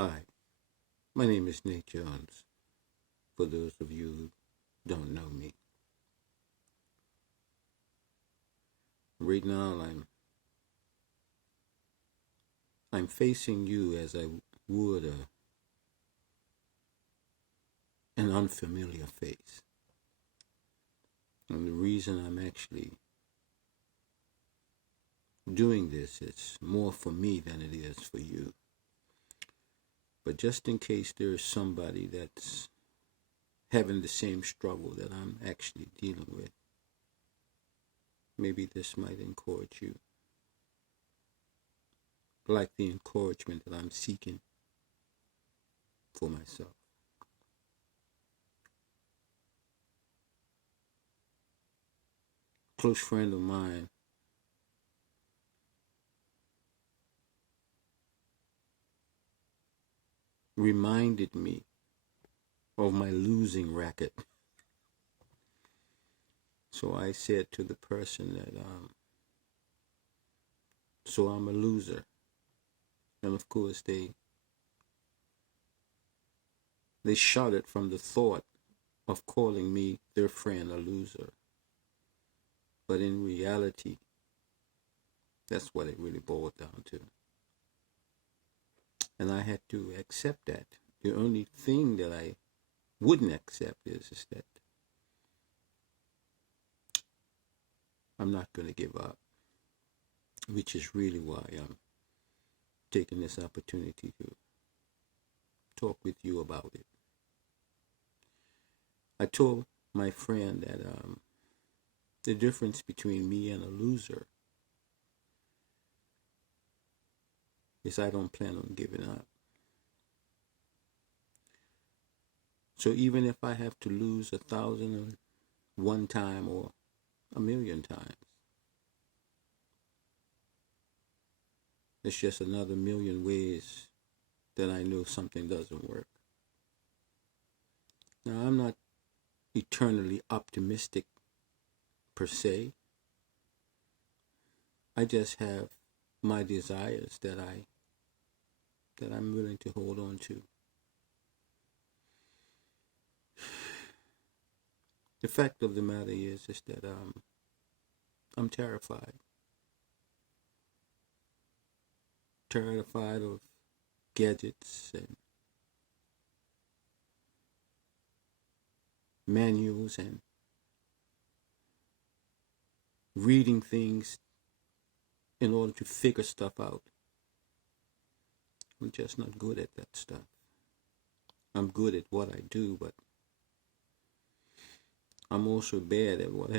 Hi, my name is Nate Jones, for those of you who don't know me. Right now, I'm facing you as I would an unfamiliar face. And the reason I'm actually doing this is more for me than it is for you. But just in case there is somebody that's having the same struggle that I'm actually dealing with, maybe this might encourage you, like the encouragement that I'm seeking for myself. A close friend of mine reminded me of my losing racket. So I said to the person that, so I'm a loser. And of course they shuddered from the thought of calling me, their friend, a loser. But in reality, that's what it really boiled down to. And I had to accept that. The only thing that I wouldn't accept is that I'm not going to give up, which is really why I'm taking this opportunity to talk with you about it. I told my friend that the difference between me and a loser is I don't plan on giving up. So even if I have to lose 1,001 time or 1,000,000 times, it's just another million ways that I know something doesn't work. Now, I'm not eternally optimistic per se. I just have my desires that I'm willing to hold on to. The fact of the matter is that I'm terrified. Terrified of gadgets and manuals and reading things in order to figure stuff out. I'm just not good at that stuff. I'm good at what I do, but I'm also bad at what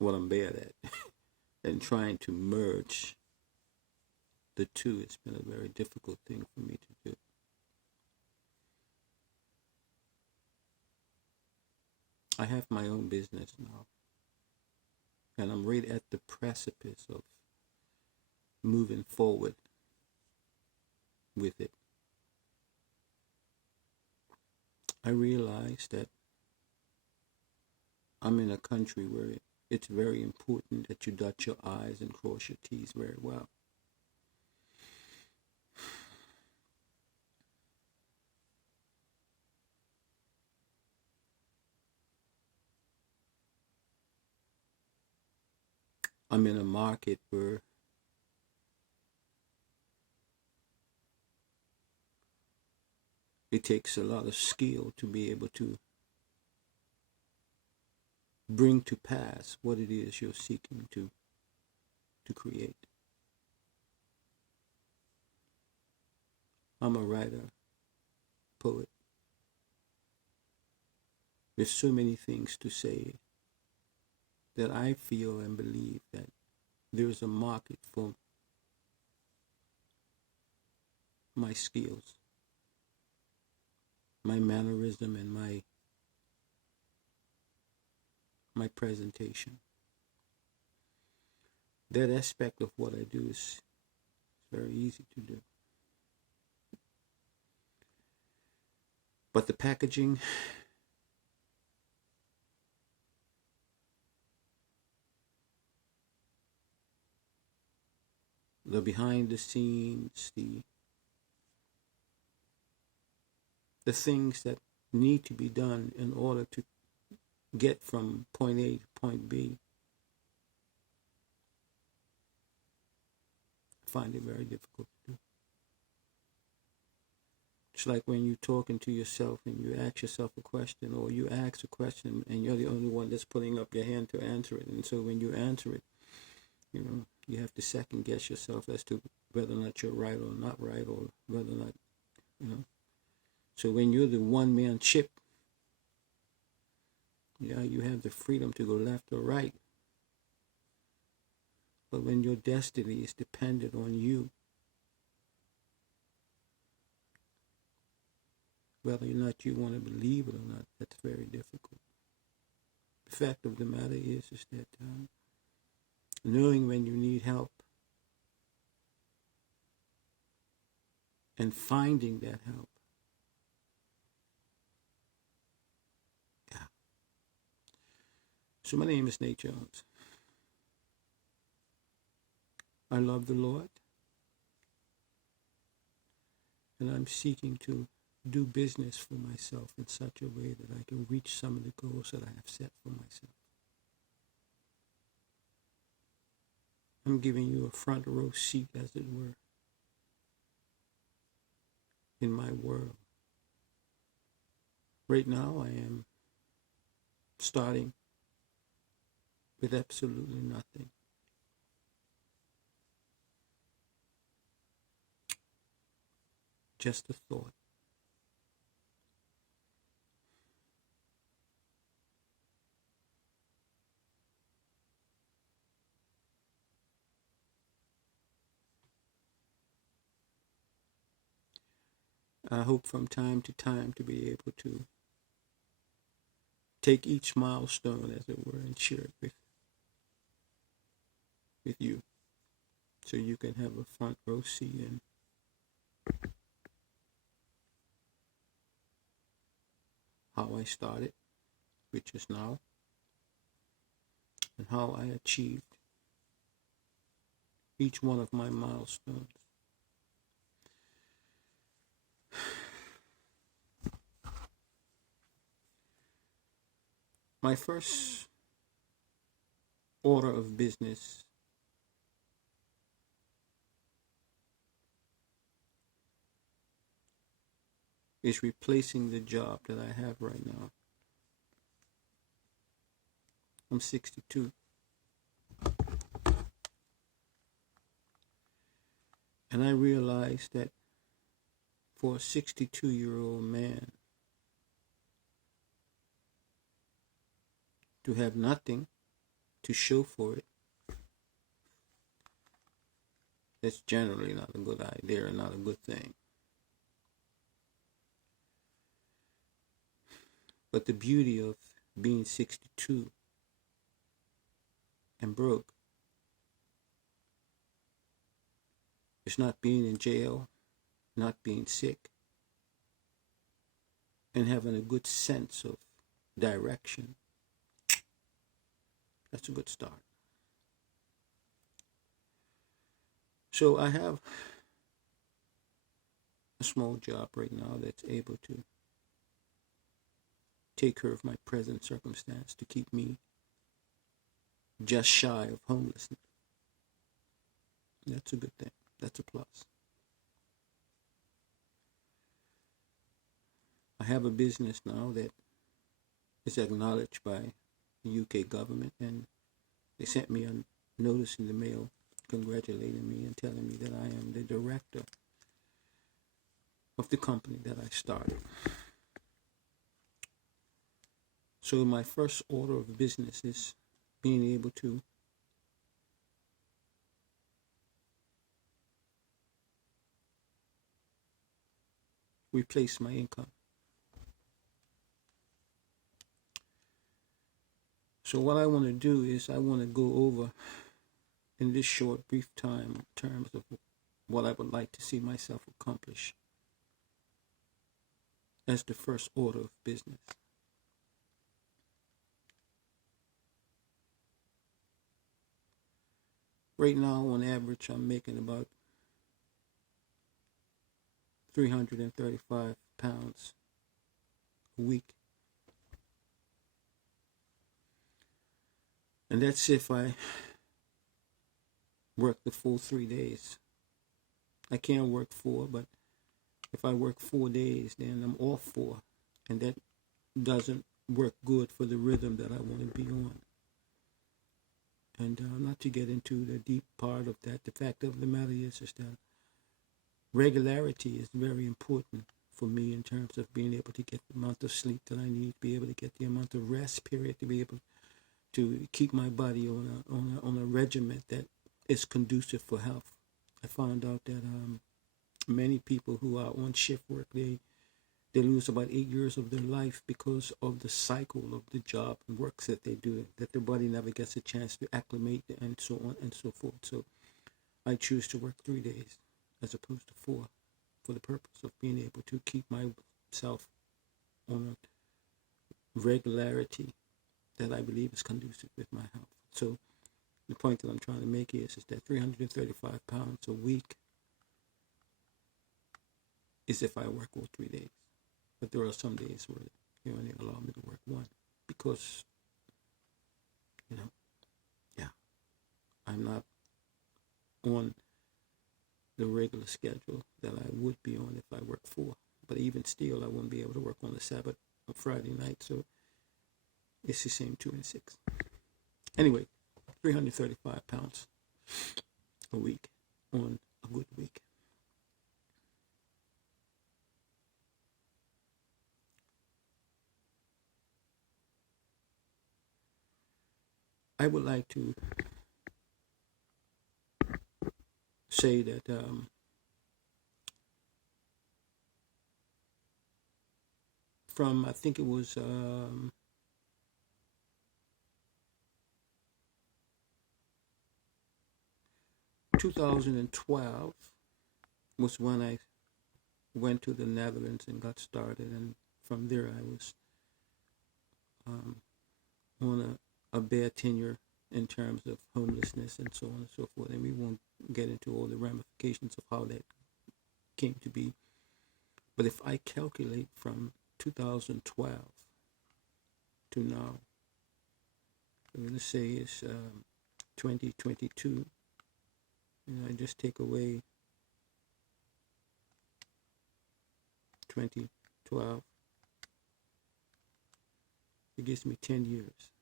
I'm bad at. And trying to merge the two, it's been a very difficult thing for me to do. I have my own business now, and I'm right at the precipice of moving forward with it. I realize that I'm in a country where it's very important that you dot your I's and cross your T's very well. I'm in a market where it takes a lot of skill to be able to bring to pass what it is you're seeking to create. I'm a writer, poet. There's so many things to say that I feel and believe that there's a market for my skills, my mannerism, and my presentation. That aspect of what I do is very easy to do. But the packaging, the behind the scenes, the the things that need to be done in order to get from point A to point B, I find it very difficult to do. It's like when you're talking to yourself and you ask yourself a question, or you ask a question and you're the only one that's putting up your hand to answer it. And so when you answer it, you have to second guess yourself as to whether or not you're right or not right, or whether or not, So when you're the one-man ship, you have the freedom to go left or right. But when your destiny is dependent on you, whether or not you want to believe it or not, that's very difficult. The fact of the matter is that knowing when you need help and finding that help. Yeah. So my name is Nate Jones. I love the Lord, and I'm seeking to do business for myself in such a way that I can reach some of the goals that I have set for myself. I'm giving you a front row seat, as it were, in my world. Right now, I am starting with absolutely nothing. Just a thought. I hope from time to time to be able to take each milestone, as it were, and share it with you, so you can have a front row seat in how I started, which is now, and how I achieved each one of my milestones. My first order of business is replacing the job that I have right now. I'm 62. And I realized that for a 62-year-old man to have nothing to show for it, that's generally not a good idea or not a good thing. But the beauty of being 62 and broke is not being in jail, not being sick, and having a good sense of direction. That's a good start. So I have a small job right now that's able to take care of my present circumstance, to keep me just shy of homelessness. That's a good thing. That's a plus. I have a business now that is acknowledged by the UK government, and they sent me a notice in the mail congratulating me and telling me that I am the director of the company that I started. So my first order of business is being able to replace my income. So what I want to do is I want to go over in this short, brief time in terms of what I would like to see myself accomplish as the first order of business. Right now, on average, I'm making about 335 pounds a week. And that's if I work the full 3 days. I can work 4, but if I work 4 days, then I'm off 4. And that doesn't work good for the rhythm that I want to be on. And not to get into the deep part of that, the fact of the matter is that regularity is very important for me in terms of being able to get the amount of sleep that I need, be able to get the amount of rest period, to be able to keep my body on a regimen that is conducive for health. I found out that many people who are on shift work, they lose about 8 years of their life because of the cycle of the job and works that they do, that their body never gets a chance to acclimate and so on and so forth. So I choose to work 3 days as opposed to 4 for the purpose of being able to keep myself on a regularity that I believe is conducive with my health. So the point that I'm trying to make is that 335 pounds a week is if I work all 3 days. But there are some days where they only allow me to work 1 because, I'm not on the regular schedule that I would be on if I work 4. But even still, I wouldn't be able to work on the Sabbath on Friday night. So it's the same 2 and 6. Anyway, 335 pounds a week on a good week. I would like to say that from, I think it was 2012 was when I went to the Netherlands and got started, and from there I was on a bare tenure in terms of homelessness and so on and so forth, and we won't get into all the ramifications of how that came to be. But if I calculate from 2012 to now, I'm going to say it's 2022, I just take away 2012, it gives me 10 years.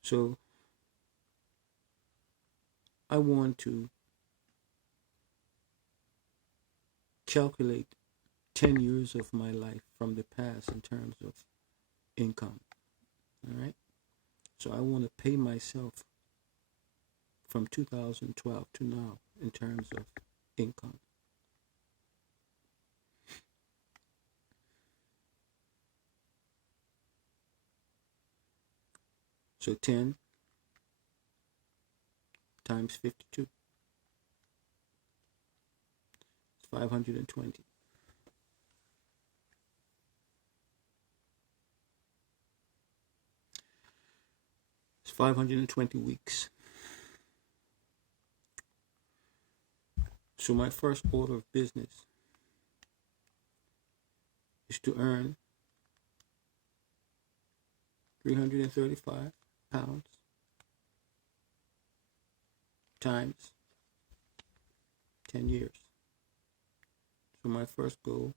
So I want to calculate 10 years of my life from the past in terms of income. All right? So I want to pay myself from 2012 to now in terms of income. So 10 times 52. It's 520. It's 520 weeks. So my first order of business is to earn 335 pounds times 10 years. So my first goal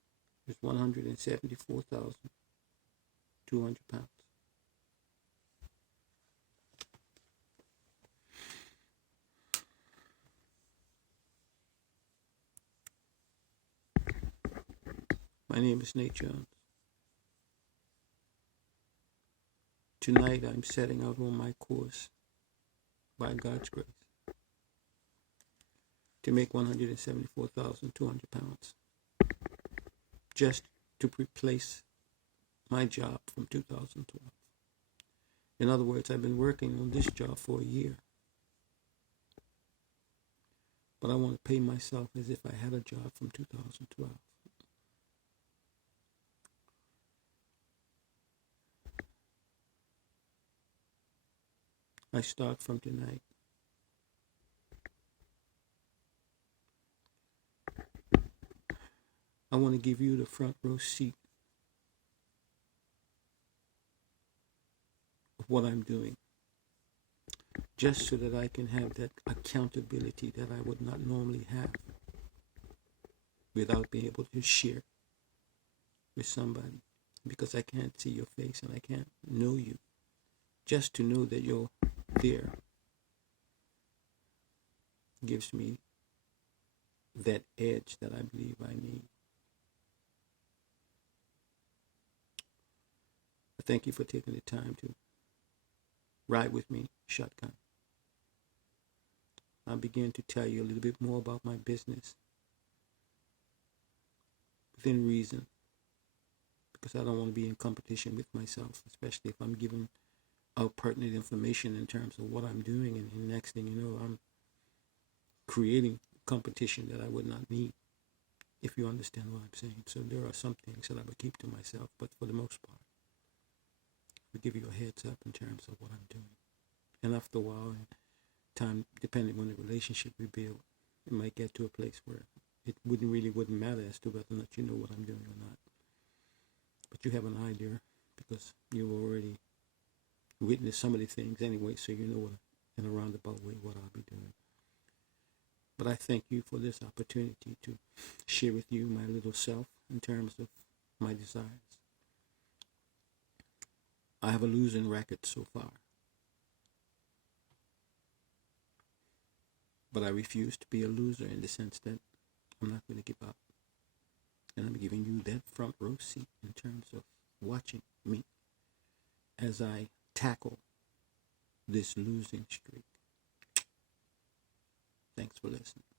is 174,200 pounds. My name is Nate Jones. Tonight I'm setting out on my course, by God's grace, to make 174,200 pounds, just to replace my job from 2012. In other words, I've been working on this job for a year, but I want to pay myself as if I had a job from 2012. I start from tonight. I want to give you the front row seat of what I'm doing, just so that I can have that accountability that I would not normally have without being able to share with somebody, because I can't see your face and I can't know you. Just to know that you're there gives me that edge that I believe I need. I thank you for taking the time to ride with me shotgun. I'll begin to tell you a little bit more about my business within reason, because I don't want to be in competition with myself, especially if I'm giving out pertinent information in terms of what I'm doing, and the next thing you know, I'm creating competition that I would not need, if you understand what I'm saying. So there are some things that I would keep to myself, but for the most part, I give you a heads up in terms of what I'm doing. And after a while, time, depending on the relationship we build, it might get to a place where it wouldn't matter as to whether or not you know what I'm doing or not. But you have an idea, because you've already witnessed some of the things anyway, so you know what, in a roundabout way, what I'll be doing. But I thank you for this opportunity to share with you my little self in terms of my desires. I have a losing record so far, but I refuse to be a loser in the sense that I'm not going to give up. And I'm giving you that front row seat in terms of watching me as I tackle this losing streak. Thanks for listening.